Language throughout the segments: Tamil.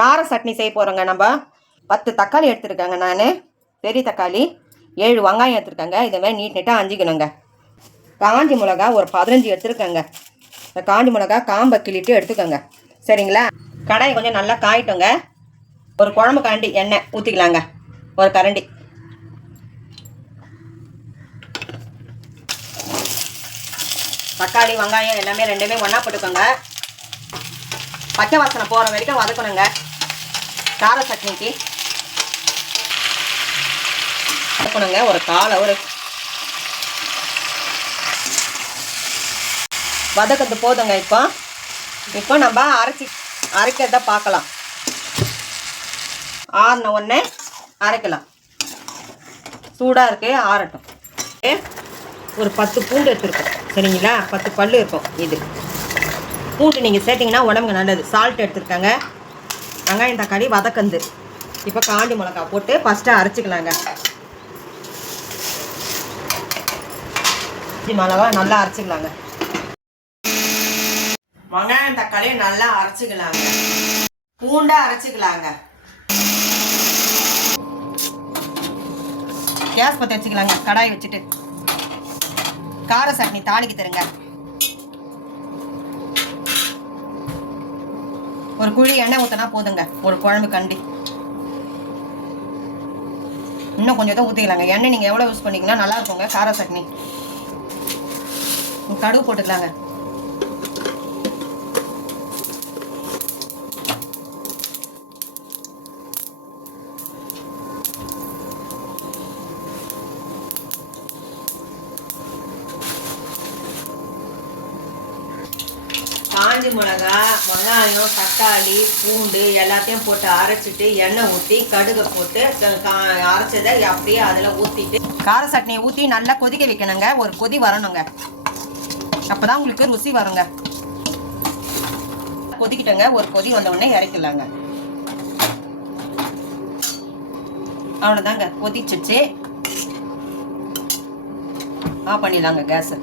கார சட்னி செய்ய போகிறோங்க. நம்ம 10 தக்காளி எடுத்துருக்கேங்க. நான் பெரிய தக்காளி 7 வெங்காயம் எடுத்துருக்கேங்க. இதேமாதிரி நீட்டாக அஞ்சிக்கணுங்க. காஞ்சி மிளகா ஒரு 15 எடுத்துருக்கேங்க. இந்த காஞ்சி மிளகா காம்பை கிள்ளிட்டு எடுத்துக்கோங்க. சரிங்களா? கடாய் கொஞ்சம் நல்லா காயிட்டோங்க. ஒரு குழம்பு கரண்டி எண்ணெய் ஊற்றிக்கலாங்க. ஒரு கரண்டி. தக்காளி வெங்காயம் எல்லாமே ரெண்டுமே ஒன்றா போட்டுக்கோங்க. பச்சை வாசனை போகிற வரைக்கும் வதக்கணுங்க. கார சட்னிக்கு வதக்கணுங்க. ஒரு கால் ஒரு வதக்கிறது போதுங்க. இப்போ நம்ம அரைக்கிறத பார்க்கலாம். ஆறின உடனே அரைக்கலாம். சூடாக இருக்குது, ஆறட்டும். ஒரு 10 பூண்டு எடுத்துருக்கோம். சரிங்களா? 10 பல் இருக்கும். இது பூண்டு நீங்கள் சேர்த்திங்கன்னா உடம்புக்கு நல்லது. சால்ட் எடுத்துருக்காங்க. வெங்காயம் தக்காளி வதக்கந்து. இப்போ காஞ்சி மிளகா போட்டு ஃபஸ்ட்டு அரைச்சிக்கலாங்க. மிளகா நல்லா அரைச்சிக்கலாங்க. வெங்காயம் தக்காளி நல்லா அரைச்சிக்கலாங்க. பூண்டா அரைச்சிக்கலாங்க. கேஸ் பற்ற வச்சுக்கலாங்க. கடாய் வச்சுட்டு கார சட்னி தாளிக்கு தருங்க. ஒரு குழி எண்ணெய் ஊற்றினா போதுங்க. ஒரு குழம்பு கண்டி இன்னும் கொஞ்சம் தான் ஊற்றிக்கலாங்க. எண்ணெய் நீங்கள் எவ்வளோ யூஸ் பண்ணிங்கன்னா நல்லா இருக்குங்க கார சட்னி. கடுகு போட்டுக்கலாங்க. காஞ்சி மிளகா வெங்காயம் தக்காளி பூண்டு எல்லாத்தையும் போட்டு அரைச்சிட்டு எண்ணெய் ஊற்றி கடுகை போட்டு அரைச்சதை அப்படியே அதில் ஊற்றிட்டு கார சட்னியை ஊற்றி நல்லா கொதிக்க வைக்கணுங்க. ஒரு கொதி வரணுங்க. அப்போ தான் உங்களுக்கு ருசி வருங்க. கொதிக்கிட்டங்க. ஒரு கொதி வந்தவுடனே இறக்கிடலாங்க. அவ்வளோதாங்க. கொதிச்சிச்சு. ஆஃப் பண்ணிடலாங்க கேஸை.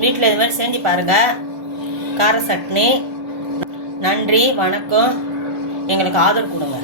வீட்டில் இது மாதிரி செஞ்சு பாருங்கள். கார சட்னி. நன்றி, வணக்கம். எங்களுக்கு ஆதரவு கொடுங்க.